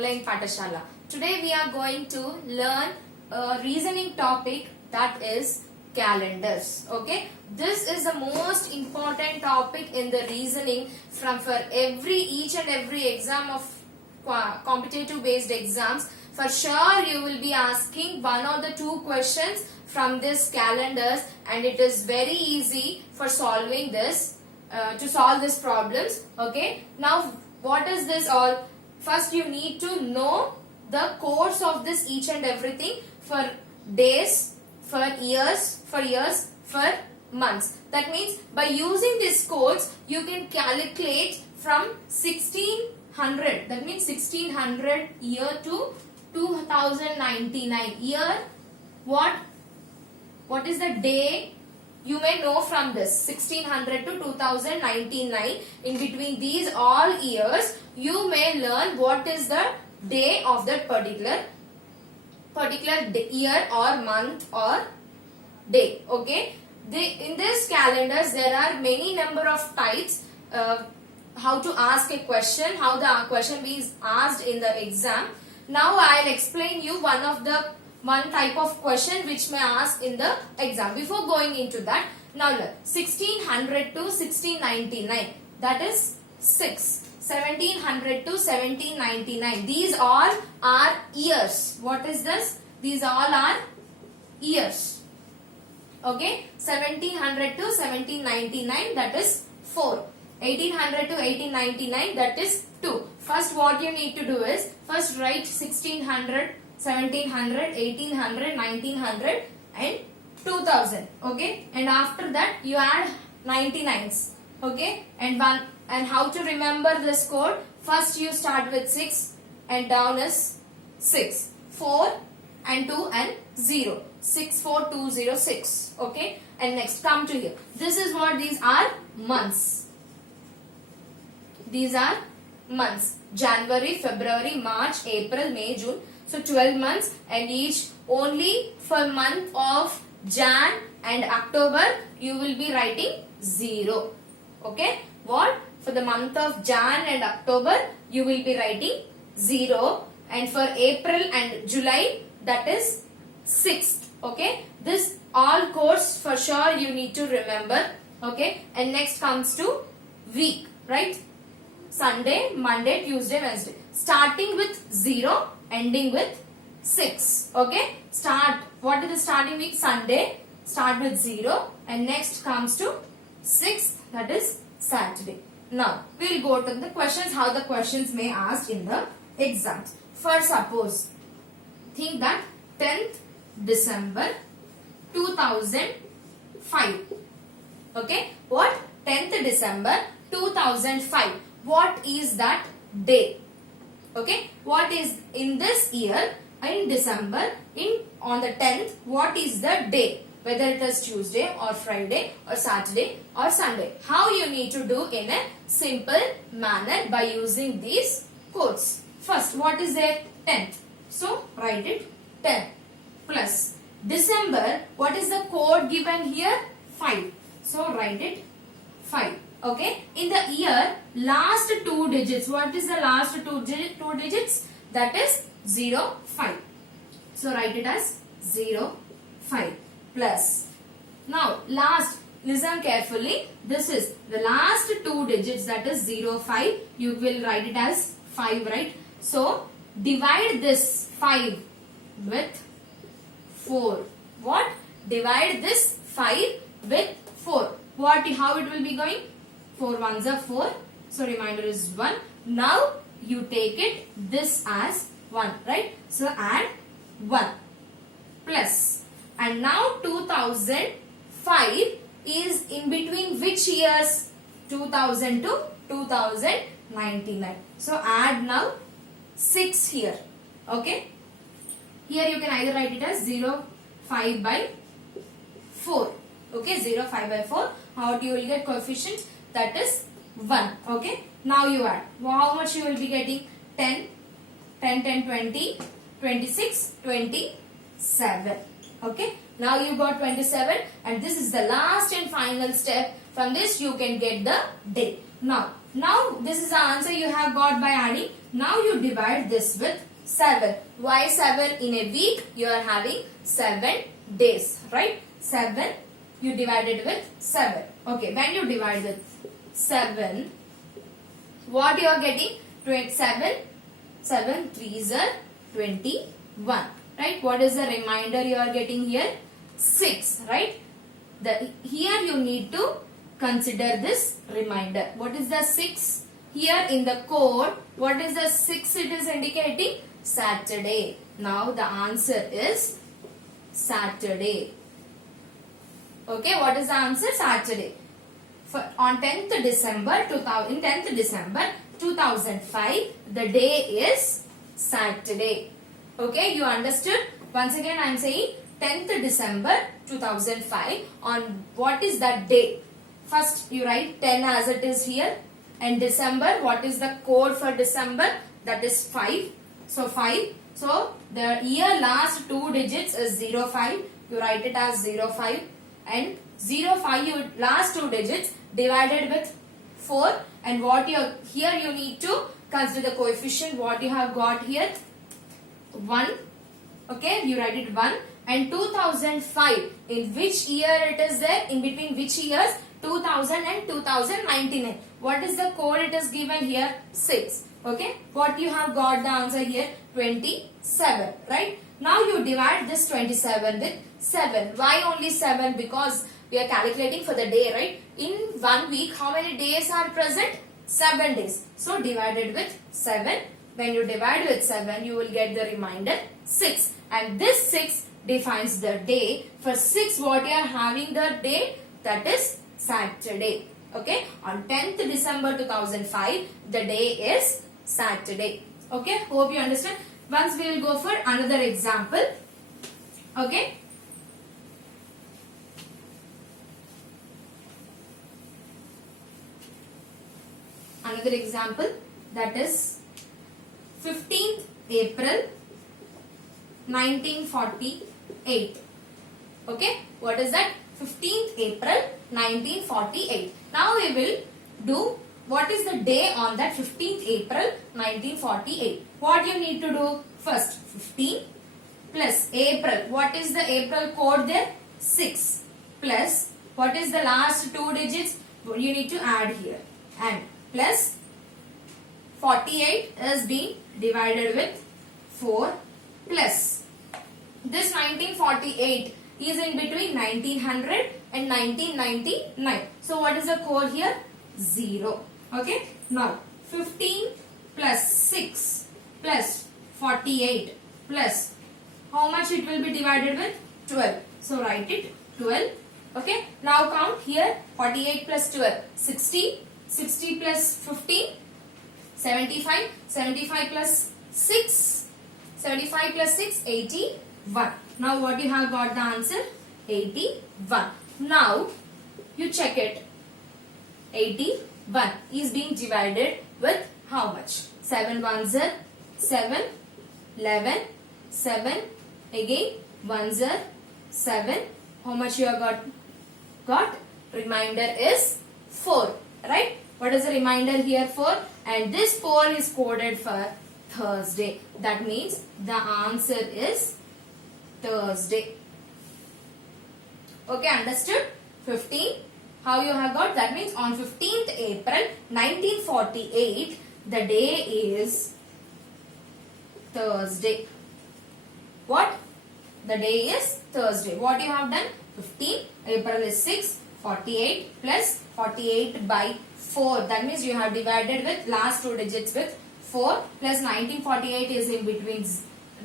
Online Pathashala. Today we are going to learn a reasoning topic, that is calendars. Okay, this is the most important topic in the reasoning for each and every exam of competitive based exams. For sure you will be asking one or the two questions from this calendars, and it is very easy for solving this to solve these problems. Okay, now what is this all? First you need to know the codes of this each and everything for days, for years, for months. That means by using these codes you can calculate from 1600, that means 1600 year to 2099 year. What is the day? You may know from this 1600 to 2099. In between these all years you may learn what is the day of that particular year or month or day. Okay, in this calendars there are many number of types how to ask a question, how the question is asked in the exam. Now I'll explain you one type of question which may ask in the exam. Before going into that, now look, 1600 to 1699, that is 6. 1700 to 1799, these all are years. What is this? These all are years. Okay, 1700 to 1799, that is 4. 1800 to 1899, that is 2. First what you need to do is, first write 1600, 1700, 1800, 1900 and 2000. Okay, and after that you add 99s. Okay, and how to remember this code? First you start with 6 and down is 6, 4 and 2 and 0, 64206. Okay, and next come to here. This is what these are months. These are months: January, February, March, April, May, June. So 12 months, and each only for month of Jan and October you will be writing 0. Okay, what? For the month of Jan and October you will be writing 0, and for April and July that is 6th. Okay, this all codes for sure you need to remember. Okay, and next comes to week, right? Sunday, Monday, Tuesday, Wednesday. Starting with 0, ending with 6. Okay, what is the starting week? Sunday, start with 0, and next comes to 6th, that is Saturday. Now we will go to the questions, how the questions may ask in the exams. For suppose, think that 10th December 2005. Okay, what? 10th December 2005. What is that day? Okay, what is in this year, in December, on the 10th, what is the day? Whether it is Tuesday or Friday or Saturday or Sunday. How you need to do in a simple manner by using these codes. First, what is there? 10th. So write it 10 plus December. What is the code given here? 5. So write it 5. Okay. In the year, last 2 digits. What is the last two digits? That is 0, 5. So write it as 0, 5 plus. Now last, listen carefully. This is the last 2 digits, that is 0, 5. You will write it as 5, right? So divide this 5 with 4. What? Divide this 5 with 4. What? How it will be going? 4 ones are 4. So remainder is 1. Now you take it this as 1, right? So add 1 plus. And now 2005 is in between which years? 2000 to 2099. So add now 6 here. Okay. Here you can either write it as 0, 5 by 4. Okay, 0, 5 by 4. How you will get coefficient? That is 1. Okay. Now you add. How much you will be getting? 10, 10, 10, 20, 26, 27. Okay. Now you got 27, and this is the last and final step. From this you can get the day. Now Now this is the answer you have got by adding. Now you divide this with 7. Why 7? In a week you are having 7 days, right? 7 you divided with 7. Okay, when you divide with 7, what you are getting? 27, 7 3s are 21, right? What is the remainder you are getting here? 6, right? Here you need to consider this remainder. What is the 6? Here in the code, what is the 6 it is indicating? Saturday. Now the answer is Saturday. Okay, what is the answer? Saturday. On 10th December 2005, the day is Saturday. Okay, you understood? Once again I am saying 10th December 2005, on what is that day? First you write 10 as it is here, and December, what is the code for December? That is 5. So 5. So the year last 2 digits is 05. You write it as 05, and 05 you last 2 digits divided with 4, and what you here you need to consider the coefficient. What you have got here? 1. Okay, you write it 1. And 2005, in which year it is there? In between which years? 2000 and 2019. What is the code it is given here? 6. Okay, what you have got the answer here? 27, right? Now you divide this 27 with 7. Why only 7? Because we are calculating for the day, right? In 1 week, how many days are present? 7 days. So divided with 7. When you divide with 7, you will get the remainder 6. And this 6 defines the day. For 6, what you are having the day? That is Saturday. Okay, on 10th December 2005, the day is Saturday. Okay, hope you understand. Once we will go for another example. Okay. Another example, that is 15th April 1948. Okay, what is that? 15th April 1948. Now we will do what is the day on that 15th April 1948. What you need to do? First 15 plus April. What is the April code there? 6 plus what is the last 2 digits? You need to add here, and plus 48 is being divided with 4 plus this 1948 is in between 1900 and 1999. So what is the code here? 0. Okay. Now 15 plus 6 plus 48 plus how much it will be divided with? 12. So write it 12. Okay. Now count here. 48 plus 12, 60. 60 plus 15, 75. 75 plus 6, 75 plus 6, 81. Now what you have got the answer? 81. Now you check it. 81 is being divided with how much? 7 ones are 7, 11, 7, again 1s are 7. How much you have got? Remainder is 4, right? What is the remainder here? 4, and this 4 is coded for Thursday. That means the answer is Thursday. Okay, understood? 15. How you have got? That means on 15th April 1948, the day is Thursday. What? The day is Thursday. What you have done? 15. April is 6. 48 plus 48 by 4. That means you have divided with last 2 digits with 4 plus 1948 is in between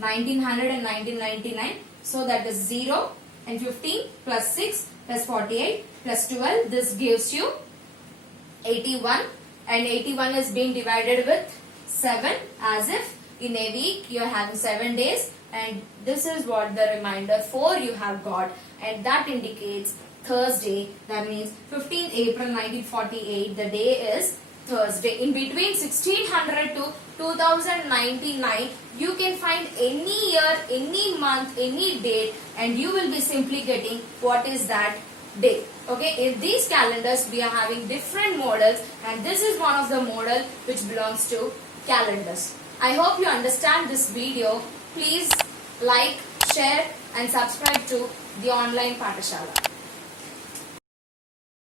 1900 and 1999. So that is 0, and 15 plus 6 plus 48 plus 12. This gives you 81, and 81 is being divided with 7, as if in a week you are having 7 days, and this is what the remainder 4 you have got, and that indicates Thursday. That means 15th April 1948, the day is Thursday. In between 1600 to 2099, you can find any year, any month, any date, and you will be simply getting what is that day. Okay, in these calendars we are having different models, and this is one of the model which belongs to calendars. I hope you understand this video. Please like, share and subscribe to the online Pathashala.